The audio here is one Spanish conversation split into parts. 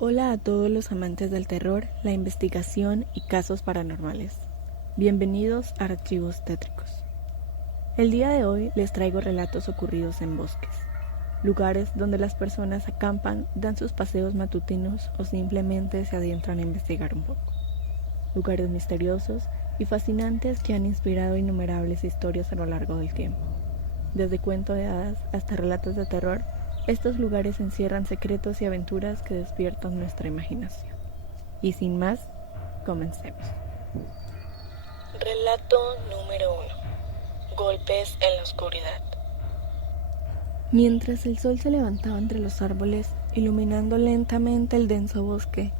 Hola a todos los amantes del terror, la investigación y casos paranormales. Bienvenidos a Archivos Tétricos. El día de hoy les traigo relatos ocurridos en bosques, lugares donde las personas acampan, dan sus paseos matutinos o simplemente se adentran a investigar un poco. Lugares misteriosos y fascinantes que han inspirado innumerables historias a lo largo del tiempo. Desde cuento de hadas hasta relatos de terror, estos lugares encierran secretos y aventuras que despiertan nuestra imaginación. Y sin más, comencemos. Relato número 1. Golpes en la oscuridad. Mientras el sol se levantaba entre los árboles, iluminando lentamente el denso bosque,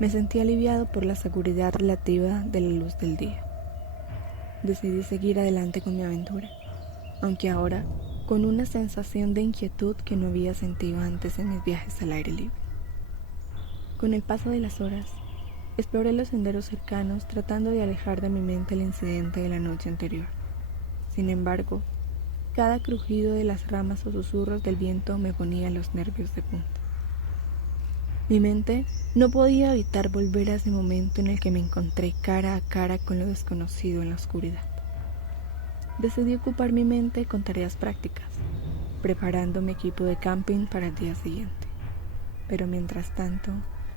me sentí aliviado por la seguridad relativa de la luz del día. Decidí seguir adelante con mi aventura, aunque ahora con una sensación de inquietud que no había sentido antes en mis viajes al aire libre. Con el paso de las horas, exploré los senderos cercanos tratando de alejar de mi mente el incidente de la noche anterior. Sin embargo, cada crujido de las ramas o susurros del viento me ponía los nervios de punta. Mi mente no podía evitar volver a ese momento en el que me encontré cara a cara con lo desconocido en la oscuridad. Decidí ocupar mi mente con tareas prácticas, preparando mi equipo de camping para el día siguiente. Pero mientras tanto,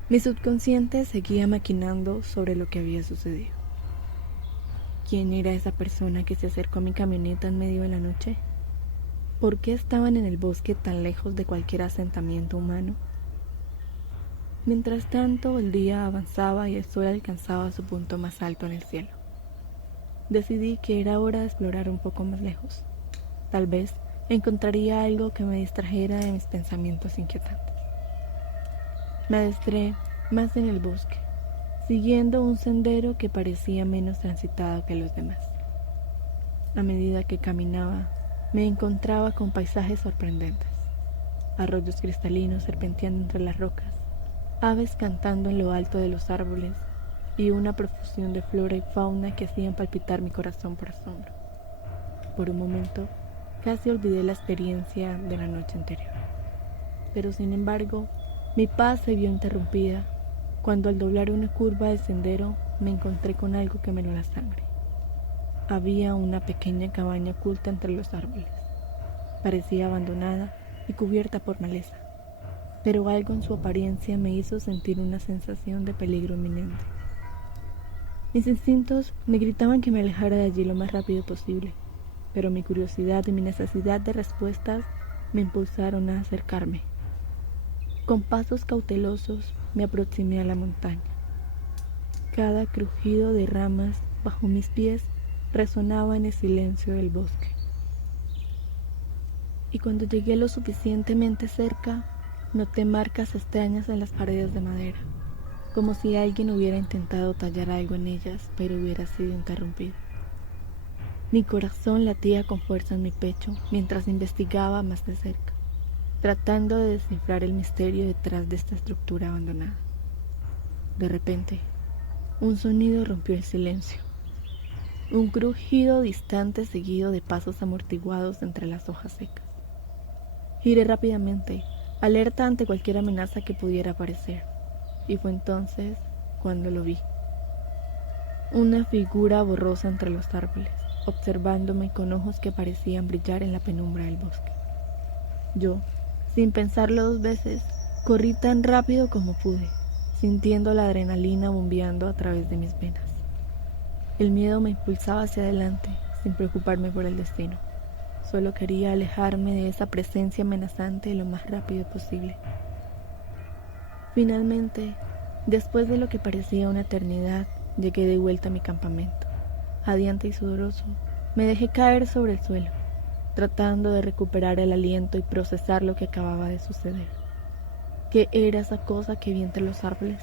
mi subconsciente seguía maquinando sobre lo que había sucedido. ¿Quién era esa persona que se acercó a mi camioneta en medio de la noche? ¿Por qué estaban en el bosque tan lejos de cualquier asentamiento humano? Mientras tanto, el día avanzaba y el sol alcanzaba su punto más alto en el cielo. Decidí que era hora de explorar un poco más lejos. Tal vez encontraría algo que me distrajera de mis pensamientos inquietantes. Me adentré más en el bosque, siguiendo un sendero que parecía menos transitado que los demás. A medida que caminaba, me encontraba con paisajes sorprendentes, arroyos cristalinos serpenteando entre las rocas, aves cantando en lo alto de los árboles y una profusión de flora y fauna que hacían palpitar mi corazón por asombro. Por un momento, casi olvidé la experiencia de la noche anterior. Pero sin embargo, mi paz se vio interrumpida cuando al doblar una curva del sendero me encontré con algo que me heló la sangre. Había una pequeña cabaña oculta entre los árboles. Parecía abandonada y cubierta por maleza, pero algo en su apariencia me hizo sentir una sensación de peligro inminente. Mis instintos me gritaban que me alejara de allí lo más rápido posible, pero mi curiosidad y mi necesidad de respuestas me impulsaron a acercarme. Con pasos cautelosos me aproximé a la montaña. Cada crujido de ramas bajo mis pies resonaba en el silencio del bosque. Y cuando llegué lo suficientemente cerca, noté marcas extrañas en las paredes de madera, como si alguien hubiera intentado tallar algo en ellas, pero hubiera sido interrumpido. Mi corazón latía con fuerza en mi pecho mientras investigaba más de cerca, tratando de descifrar el misterio detrás de esta estructura abandonada. De repente, un sonido rompió el silencio. Un crujido distante seguido de pasos amortiguados entre las hojas secas. Giré rápidamente, alerta ante cualquier amenaza que pudiera aparecer, y fue entonces cuando lo vi. Una figura borrosa entre los árboles, observándome con ojos que parecían brillar en la penumbra del bosque. Yo, sin pensarlo dos veces, corrí tan rápido como pude, sintiendo la adrenalina bombeando a través de mis venas. El miedo me impulsaba hacia adelante, sin preocuparme por el destino. Solo quería alejarme de esa presencia amenazante lo más rápido posible. Finalmente, después de lo que parecía una eternidad, llegué de vuelta a mi campamento. Radiante y sudoroso, me dejé caer sobre el suelo, tratando de recuperar el aliento y procesar lo que acababa de suceder. ¿Qué era esa cosa que vi entre los árboles?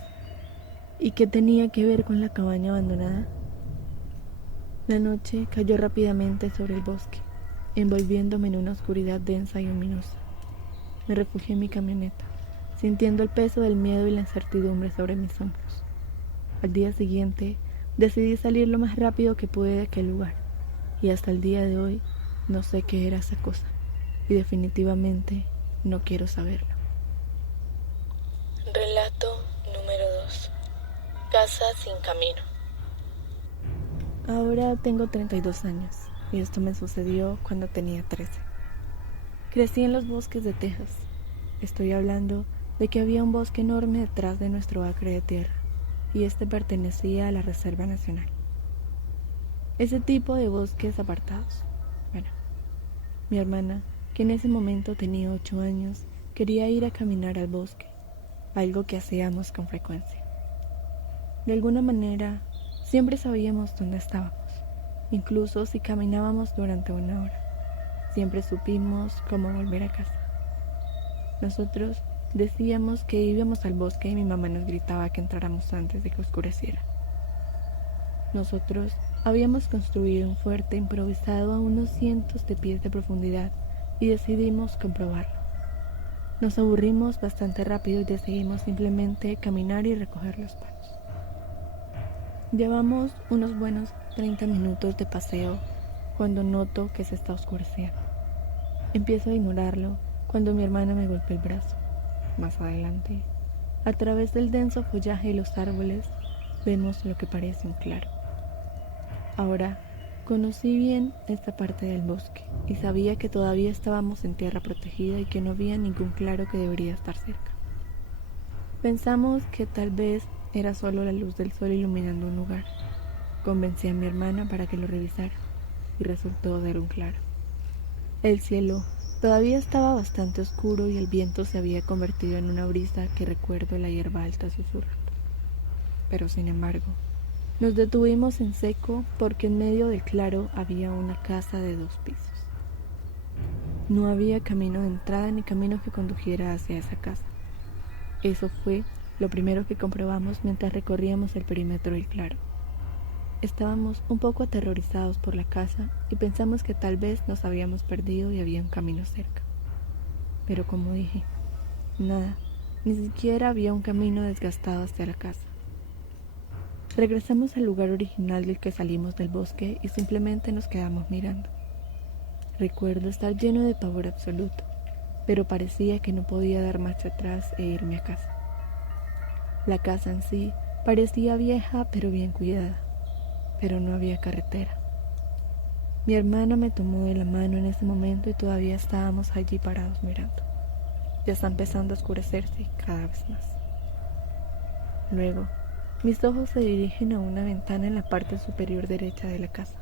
¿Y qué tenía que ver con la cabaña abandonada? La noche cayó rápidamente sobre el bosque, envolviéndome en una oscuridad densa y ominosa. Me refugié en mi camioneta, sintiendo el peso del miedo y la incertidumbre sobre mis hombros. Al día siguiente, decidí salir lo más rápido que pude de aquel lugar, y hasta el día de hoy no sé qué era esa cosa, y definitivamente no quiero saberlo. Relato número 2. Casa sin camino. Ahora tengo 32 años y esto me sucedió cuando tenía 13. Crecí en los bosques de Texas. Estoy hablando de que había un bosque enorme detrás de nuestro acre de tierra y este pertenecía a la Reserva Nacional. Ese tipo de bosques apartados. Bueno, mi hermana, que en ese momento tenía 8 años, quería ir a caminar al bosque, algo que hacíamos con frecuencia. De alguna manera, siempre sabíamos dónde estábamos, incluso si caminábamos durante una hora. Siempre supimos cómo volver a casa. Nosotros decíamos que íbamos al bosque y mi mamá nos gritaba que entráramos antes de que oscureciera. Nosotros habíamos construido un fuerte improvisado a unos cientos de pies de profundidad y decidimos comprobarlo. Nos aburrimos bastante rápido y decidimos simplemente caminar y recoger los palos. Llevamos unos buenos 30 minutos de paseo cuando noto que se está oscureciendo. Empiezo a ignorarlo cuando mi hermana me golpea el brazo. Más adelante, a través del denso follaje de los árboles, vemos lo que parece un claro. Ahora, conocí bien esta parte del bosque y sabía que todavía estábamos en tierra protegida y que no había ningún claro que debería estar cerca. Pensamos que tal vez era solo la luz del sol iluminando un lugar. Convencí a mi hermana para que lo revisara y resultó ser un claro. El cielo todavía estaba bastante oscuro y el viento se había convertido en una brisa que recuerdo la hierba alta susurrando. Pero sin embargo, nos detuvimos en seco porque en medio del claro había una casa de 2 pisos. No había camino de entrada ni camino que condujera hacia esa casa. Eso fue lo primero que comprobamos mientras recorríamos el perímetro del claro. Estábamos un poco aterrorizados por la casa y pensamos que tal vez nos habíamos perdido y había un camino cerca. Pero como dije, nada, ni siquiera había un camino desgastado hacia la casa. Regresamos al lugar original del que salimos del bosque y simplemente nos quedamos mirando. Recuerdo estar lleno de pavor absoluto, pero parecía que no podía dar marcha atrás e irme a casa. La casa en sí parecía vieja pero bien cuidada, pero no había carretera. Mi hermana me tomó de la mano en ese momento y todavía estábamos allí parados mirando. Ya está empezando a oscurecerse cada vez más. Luego, mis ojos se dirigen a una ventana en la parte superior derecha de la casa.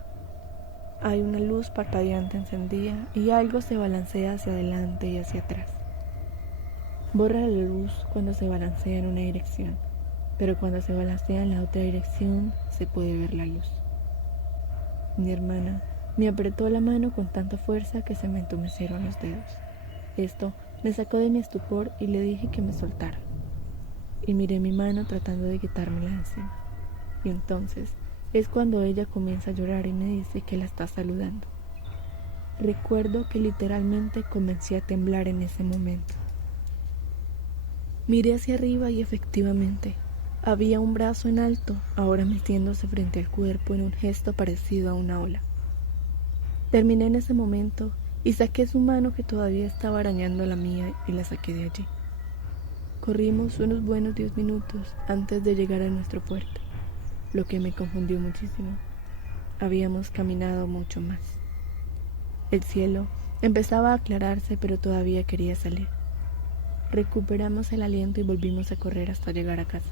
Hay una luz parpadeante encendida y algo se balancea hacia adelante y hacia atrás. Borra la luz cuando se balancea en una dirección, pero cuando se balancea en la otra dirección se puede ver la luz. Mi hermana me apretó la mano con tanta fuerza que se me entumecieron los dedos. Esto me sacó de mi estupor y le dije que me soltara. Y miré mi mano tratando de quitármela de encima. Y entonces es cuando ella comienza a llorar y me dice que la está saludando. Recuerdo que literalmente comencé a temblar en ese momento. Miré hacia arriba y efectivamente había un brazo en alto, ahora metiéndose frente al cuerpo en un gesto parecido a una ola. Terminé en ese momento y saqué su mano que todavía estaba arañando la mía y la saqué de allí. Corrimos unos buenos 10 minutos antes de llegar a nuestro puerto, lo que me confundió muchísimo. Habíamos caminado mucho más. El cielo empezaba a aclararse, pero todavía quería salir. Recuperamos el aliento y volvimos a correr hasta llegar a casa.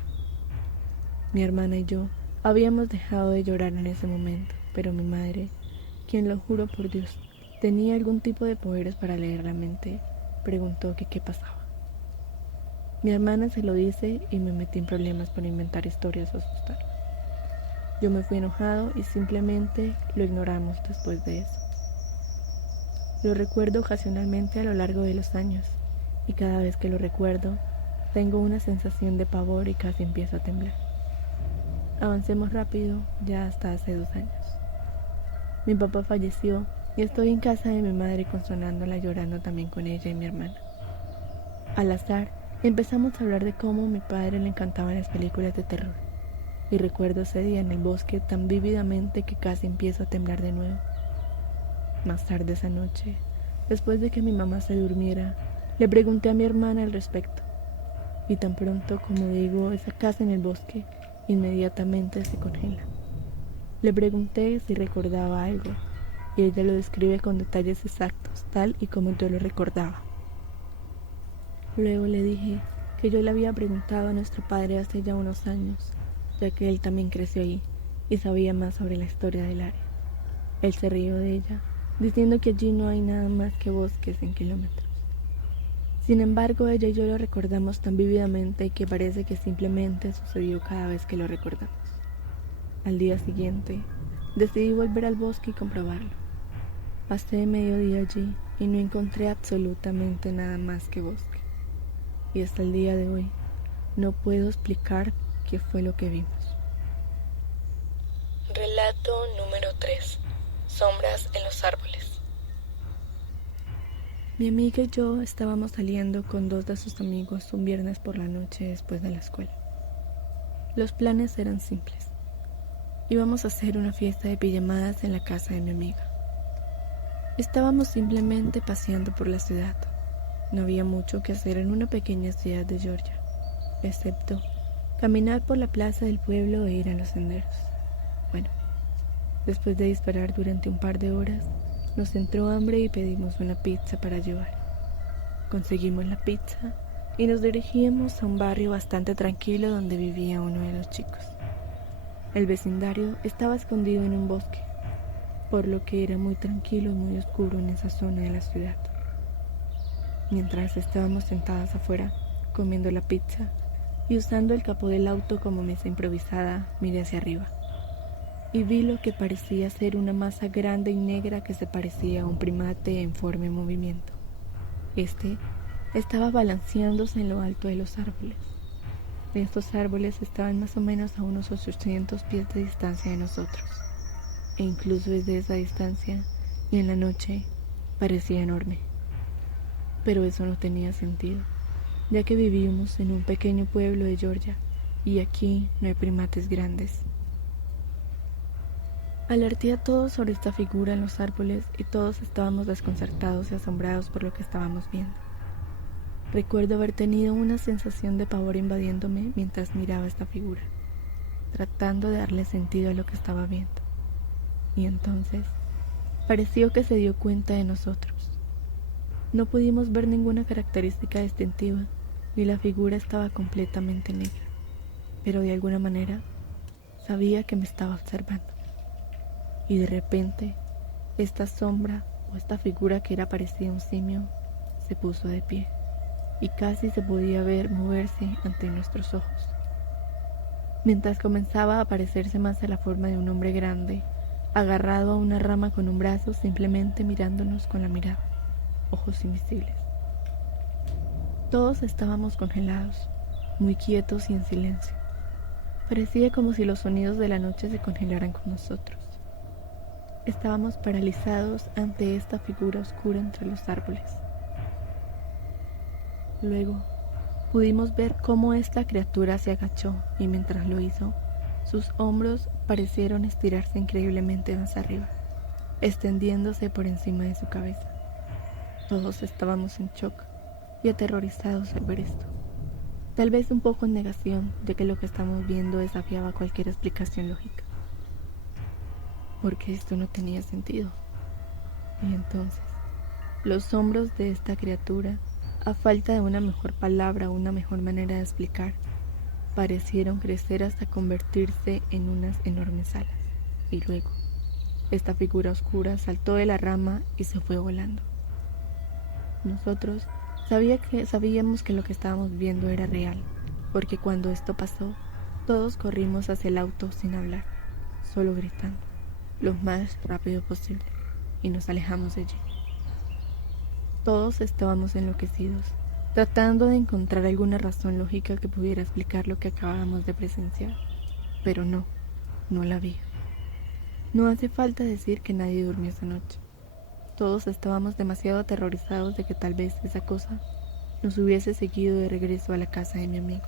Mi hermana y yo habíamos dejado de llorar en ese momento, pero mi madre, quien lo juro por Dios, tenía algún tipo de poderes para leer la mente, preguntó que qué pasaba. Mi hermana se lo dice y me metí en problemas por inventar historias o asustar. Yo me fui enojado y simplemente lo ignoramos después de eso. Lo recuerdo ocasionalmente a lo largo de los años y cada vez que lo recuerdo tengo una sensación de pavor y casi empiezo a temblar. Avancemos rápido, ya hasta hace 2 años. Mi papá falleció y estoy en casa de mi madre consolándola, llorando también con ella y mi hermana. Al azar, empezamos a hablar de cómo a mi padre le encantaban las películas de terror. Y recuerdo ese día en el bosque tan vívidamente que casi empiezo a temblar de nuevo. Más tarde esa noche, después de que mi mamá se durmiera, le pregunté a mi hermana al respecto. y tan pronto como digo esa casa en el bosque, inmediatamente se congela. Le pregunté si recordaba algo, y ella lo describe con detalles exactos, tal y como yo lo recordaba. Luego le dije que yo le había preguntado a nuestro padre hace ya unos años, ya que él también creció allí y sabía más sobre la historia del área. Él se rió de ella, diciendo que allí no hay nada más que bosques en kilómetros. Sin embargo, ella y yo lo recordamos tan vívidamente que parece que simplemente sucedió cada vez que lo recordamos. Al día siguiente, decidí volver al bosque y comprobarlo. Pasé mediodía allí y no encontré absolutamente nada más que bosque. Y hasta el día de hoy no puedo explicar qué fue lo que vimos. Relato número 3. Sombras en los árboles. Mi amiga y yo estábamos saliendo con 2 de sus amigos un viernes por la noche después de la escuela. Los planes eran simples. Íbamos a hacer una fiesta de pijamadas en la casa de mi amiga. Estábamos simplemente paseando por la ciudad. No había mucho que hacer en una pequeña ciudad de Georgia, excepto caminar por la plaza del pueblo e ir a los senderos. Bueno, después de disparar durante un par de horas, nos entró hambre y pedimos una pizza para llevar. Conseguimos la pizza y nos dirigimos a un barrio bastante tranquilo donde vivía uno de los chicos. El vecindario estaba escondido en un bosque, por lo que era muy tranquilo y muy oscuro en esa zona de la ciudad. Mientras estábamos sentadas afuera, comiendo la pizza y usando el capó del auto como mesa improvisada, miré hacia arriba y vi lo que parecía ser una masa grande y negra que se parecía a un primate en forma y movimiento. Este estaba balanceándose en lo alto de los árboles. Estos árboles estaban más o menos a unos 800 pies de distancia de nosotros, e incluso desde esa distancia y en la noche parecía enorme. Pero eso no tenía sentido, ya que vivíamos en un pequeño pueblo de Georgia y aquí no hay primates grandes. Alerté a todos sobre esta figura en los árboles y todos estábamos desconcertados y asombrados por lo que estábamos viendo. Recuerdo haber tenido una sensación de pavor invadiéndome mientras miraba esta figura, tratando de darle sentido a lo que estaba viendo. Y entonces, pareció que se dio cuenta de nosotros. No pudimos ver ninguna característica distintiva y la figura estaba completamente negra, pero de alguna manera sabía que me estaba observando. Y de repente, esta sombra o esta figura que era parecida a un simio se puso de pie y casi se podía ver moverse ante nuestros ojos. Mientras comenzaba a parecerse más a la forma de un hombre grande, agarrado a una rama con un brazo, simplemente mirándonos con la mirada. Ojos invisibles. Todos estábamos congelados, muy quietos y en silencio. Parecía como si los sonidos de la noche se congelaran con nosotros. Estábamos paralizados ante esta figura oscura entre los árboles. Luego, pudimos ver cómo esta criatura se agachó y mientras lo hizo, sus hombros parecieron estirarse increíblemente más arriba, extendiéndose por encima de su cabeza. Todos estábamos en shock y aterrorizados al ver esto. Tal vez un poco en negación, ya que lo que estamos viendo desafiaba cualquier explicación lógica. Porque esto no tenía sentido. Y entonces, los hombros de esta criatura, a falta de una mejor palabra o una mejor manera de explicar, parecieron crecer hasta convertirse en unas enormes alas. Y luego, esta figura oscura saltó de la rama y se fue volando. Nosotros sabíamos que lo que estábamos viendo era real, porque cuando esto pasó, todos corrimos hacia el auto sin hablar, solo gritando, lo más rápido posible, y nos alejamos de allí. Todos estábamos enloquecidos, tratando de encontrar alguna razón lógica que pudiera explicar lo que acabábamos de presenciar, pero no la había. No hace falta decir que nadie durmió esa noche. Todos estábamos demasiado aterrorizados de que tal vez esa cosa nos hubiese seguido de regreso a la casa de mi amigo.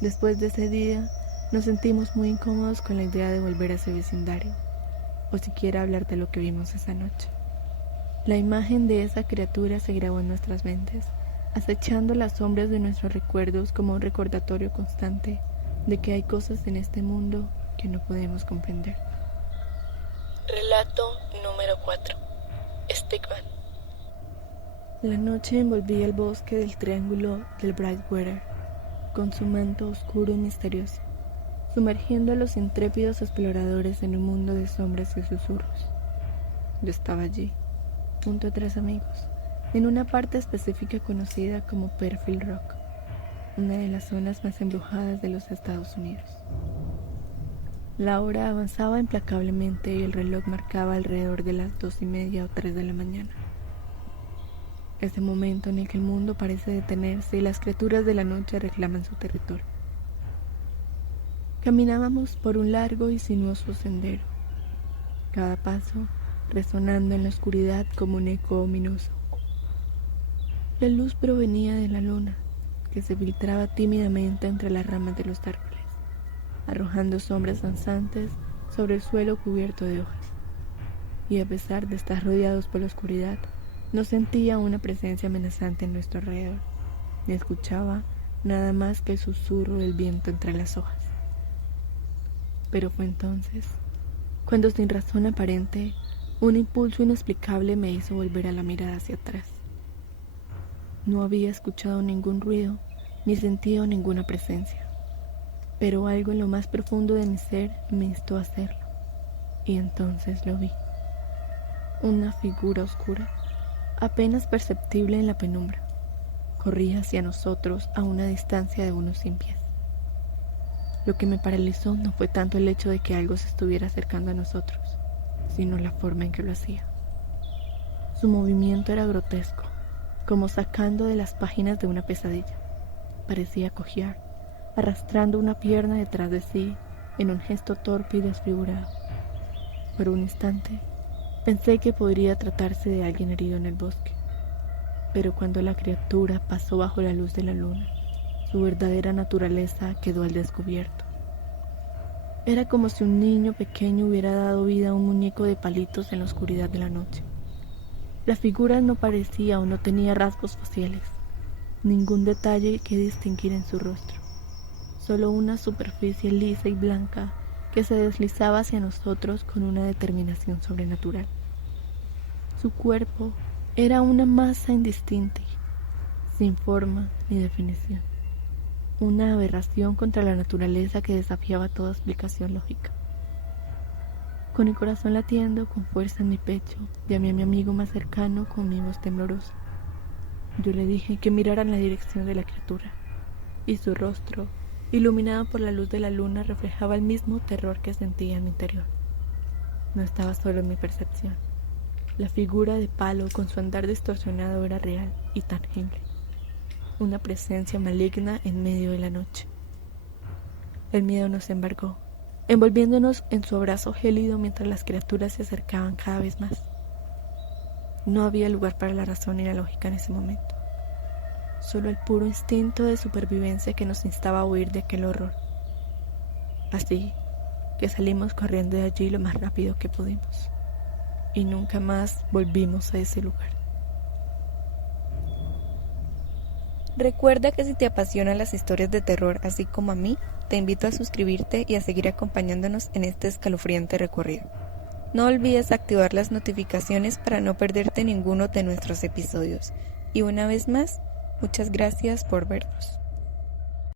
Después de ese día, nos sentimos muy incómodos con la idea de volver a ese vecindario, o siquiera hablar de lo que vimos esa noche. La imagen de esa criatura se grabó en nuestras mentes, acechando las sombras de nuestros recuerdos como un recordatorio constante de que hay cosas en este mundo que no podemos comprender. Relato número 4. Stickman. La noche envolvía el bosque del triángulo del Brightwater con su manto oscuro y misterioso, sumergiendo a los intrépidos exploradores en un mundo de sombras y susurros. Yo estaba allí, junto a 3 amigos, en una parte específica conocida como Perfil Rock, una de las zonas más embrujadas de los Estados Unidos. La hora avanzaba implacablemente y el reloj marcaba alrededor de las 2:30 o 3 de la mañana. Ese momento en el que el mundo parece detenerse y las criaturas de la noche reclaman su territorio. Caminábamos por un largo y sinuoso sendero, cada paso resonando en la oscuridad como un eco ominoso. La luz provenía de la luna, que se filtraba tímidamente entre las ramas de los árboles, arrojando sombras danzantes sobre el suelo cubierto de hojas. Y a pesar de estar rodeados por la oscuridad, no sentía una presencia amenazante en nuestro alrededor, ni escuchaba nada más que el susurro del viento entre las hojas. Pero fue entonces, cuando sin razón aparente, un impulso inexplicable me hizo volver a la mirada hacia atrás. No había escuchado ningún ruido, ni sentido ninguna presencia, pero algo en lo más profundo de mi ser me instó a hacerlo, y entonces lo vi. Una figura oscura, apenas perceptible en la penumbra, corría hacia nosotros a una distancia de unos 100 pies. Lo que me paralizó no fue tanto el hecho de que algo se estuviera acercando a nosotros, sino la forma en que lo hacía. Su movimiento era grotesco, como sacando de las páginas de una pesadilla. Parecía cojear, arrastrando una pierna detrás de sí en un gesto torpe y desfigurado. Por un instante, pensé que podría tratarse de alguien herido en el bosque, pero cuando la criatura pasó bajo la luz de la luna, su verdadera naturaleza quedó al descubierto. Era como si un niño pequeño hubiera dado vida a un muñeco de palitos en la oscuridad de la noche. La figura no parecía o no tenía rasgos faciales, ningún detalle que distinguir en su rostro, solo una superficie lisa y blanca que se deslizaba hacia nosotros con una determinación sobrenatural. Su cuerpo era una masa indistinta, sin forma ni definición, una aberración contra la naturaleza que desafiaba toda explicación lógica. Con el corazón latiendo con fuerza en mi pecho, llamé a mi amigo más cercano con mi voz temblorosa. Yo le dije que mirara en la dirección de la criatura, y su rostro, iluminado por la luz de la luna, reflejaba el mismo terror que sentía en mi interior. No estaba solo en mi percepción. La figura de palo con su andar distorsionado era real y tangible, una presencia maligna en medio de la noche. El miedo nos embargó, envolviéndonos en su abrazo gélido mientras las criaturas se acercaban cada vez más. No había lugar para la razón ni la lógica en ese momento, solo el puro instinto de supervivencia que nos instaba a huir de aquel horror. Así que salimos corriendo de allí lo más rápido que pudimos, y nunca más volvimos a ese lugar. Recuerda que si te apasionan las historias de terror, así como a mí, te invito a suscribirte y a seguir acompañándonos en este escalofriante recorrido. No olvides activar las notificaciones para no perderte ninguno de nuestros episodios. Y una vez más, muchas gracias por vernos.